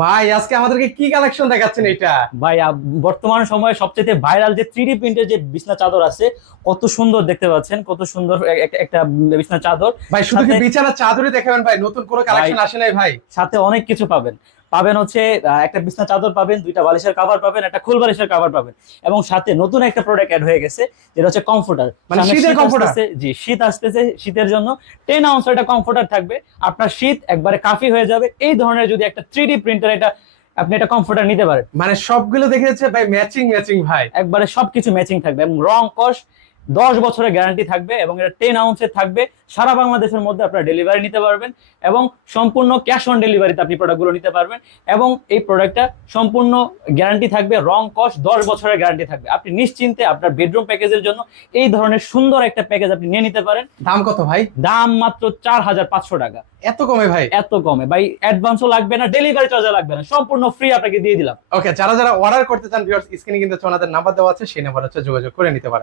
ভাই আজকে আমাদেরকে কি কালেকশন দেখাচ্ছেন এটা ভাই বর্তমান সময়ে সবচেয়ে ভাইরাল যে থ্রি প্রিন্টের যে বিছনা চাদর আছে কত সুন্দর দেখতে পাচ্ছেন কত সুন্দর একটা বিছনা চাদর। ভাই শুধু কি বিছানা চাদরই দেখাবেন ভাই? নতুন কোনো কালেকশন আসে নাই ভাই। সাথে অনেক কিছু পাবেন। পাবেন হচ্ছে একটা বিছনা চাদর পাবেন দুইটা বালিশের কভার পাবেন একটা খোল বালিশের কভার পাবেন। এবং সাথে নতুন একটা প্রোডাক্ট অ্যাড হয়ে গেছে যেটা হচ্ছে কমফোর্টার মানে শীতের comforter? জি শীত আসতেছে শীতের জন্য টেন আউন্স একটা কমফোর্টার থাকবে। আপনার শীত একবারে কাফি হয়ে যাবে। এই ধরনের যদি একটা থ্রি প্রিন্টার এটা আপনি একটা কমফোর্টার নিতে পারেন। মানে সবগুলো দেখে যাচ্ছে ভাই ম্যাচিং ম্যাচিং ভাই। একবারে সবকিছু ম্যাচিং থাকবে এবং রং কস দশ বছরের গ্যারান্টি থাকবে এবং এটা টেন আউন্সের থাকবে। সারা বাংলাদেশের মধ্যে আপনারা ডেলিভারি নিতে পারবেন এবং সম্পূর্ণ ক্যাশ অন ডেলিভারিতে আপনি প্রোডাক্টগুলো নিতে পারবেন এবং এই প্রোডাক্টটা সম্পূর্ণ গ্যারান্টি থাকবে রং কস্ট দশ বছরের গ্যারান্টি থাকবে। আপনি নিশ্চিন্তে আপনার বেডরুম প্যাকেজের জন্য এই ধরনের সুন্দর একটা প্যাকেজ আপনি নিয়ে নিতে পারেন। দাম কত ভাই? দাম মাত্র চার হাজার পাঁচশো টাকা। এত কমে ভাই? এত কমে। ভাই অ্যাডভান্সও লাগবে না ডেলিভারি চার্জও লাগবে না। সম্পূর্ণ ফ্রি আপনাকে দিয়ে দিলাম। ওকে যারা যারা অর্ডার করতে চান ভিউয়ার্স স্ক্রিনে কিন্তু ওনাদের নাম্বার দেওয়া আছে সেই নাম্বার হচ্ছে যোগাযোগ করে নিতে পারেন।